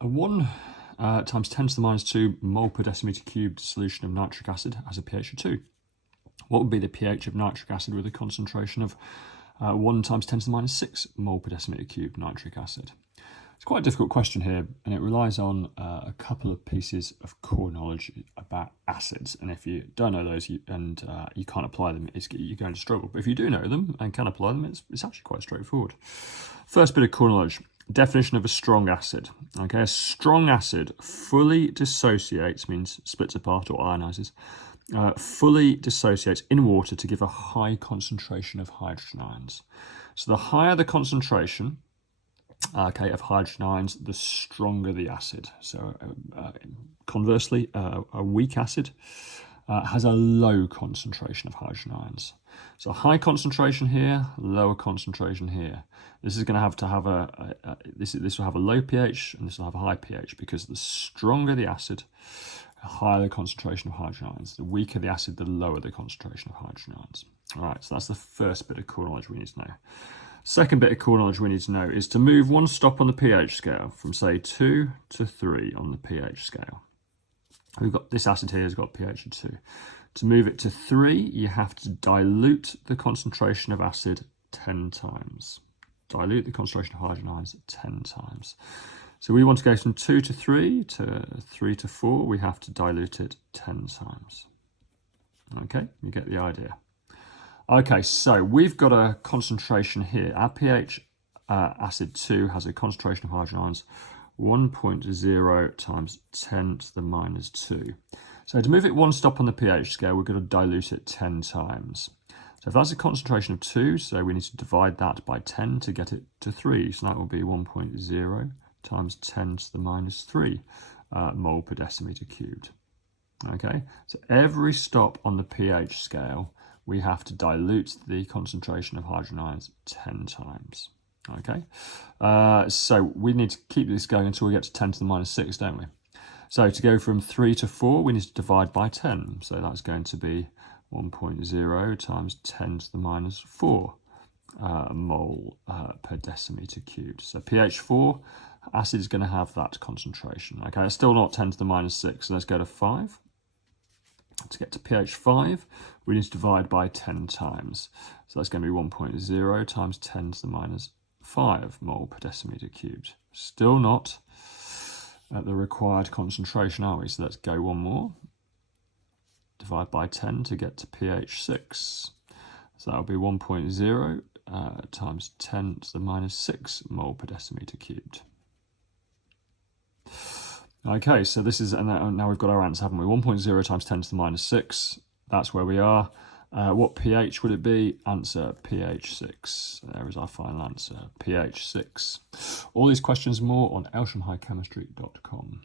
A 1 times 10 to the minus 2 mole per decimeter cubed solution of nitric acid has a pH of 2. What would be the pH of nitric acid with a concentration of 1 times 10 to the minus 6 mole per decimeter cubed nitric acid? It's quite a difficult question here, and it relies on a couple of pieces of core knowledge about acids. And if you don't know those you can't apply them, you're going to struggle. But if you do know them and can apply them, it's actually quite straightforward. First bit of core knowledge. Definition of a strong acid. Okay, a strong acid fully dissociates, means splits apart or ionizes, fully dissociates in water to give a high concentration of hydrogen ions. So the higher the concentration, of hydrogen ions, the stronger the acid. So conversely, a weak acid has a low concentration of hydrogen ions. So high concentration here, lower concentration here. This is going to have this will have a low pH and this will have a high pH, because the stronger the acid, the higher the concentration of hydrogen ions. The weaker the acid, the lower the concentration of hydrogen ions. All right, so that's the first bit of core knowledge we need to know. Second bit of core knowledge we need to know is to move one stop on the pH scale from, say, 2 to 3 on the pH scale. We've got this acid here has got pH of 2. To move it to 3, you have to dilute the concentration of acid 10 times. Dilute the concentration of hydrogen ions 10 times. So we want to go from 2 to 3 to 3 to 4. We have to dilute it 10 times. Okay, you get the idea. Okay, so we've got a concentration here. Our pH acid 2 has a concentration of hydrogen ions 1.0 times 10 to the minus 2. So to move it one stop on the pH scale, we're going to dilute it 10 times. So if that's a concentration of 2, so we need to divide that by 10 to get it to 3. So that will be 1.0 times 10 to the minus 3 mole per decimeter cubed. Okay, so every stop on the pH scale, we have to dilute the concentration of hydrogen ions 10 times. Okay, so we need to keep this going until we get to 10 to the minus 6, don't we? So to go from 3 to 4, we need to divide by 10. So that's going to be 1.0 times 10 to the minus 4 mole per decimeter cubed. So pH 4, acid is going to have that concentration. Okay, it's still not 10 to the minus 6, so let's go to 5. To get to pH 5, we need to divide by 10 times. So that's going to be 1.0 times 10 to the minus 5 mole per decimeter cubed. Still not at the required concentration, are we? So let's go one more. Divide by 10 to get to pH 6. So that'll be 1.0 times 10 to the minus 6 mole per decimeter cubed. Okay, so this is, and now we've got our answer, haven't we? 1.0 times 10 to the minus 6, that's where we are. What pH would it be? Answer, pH 6. There is our final answer, pH 6. All these questions more on elshamhighchemistry.com.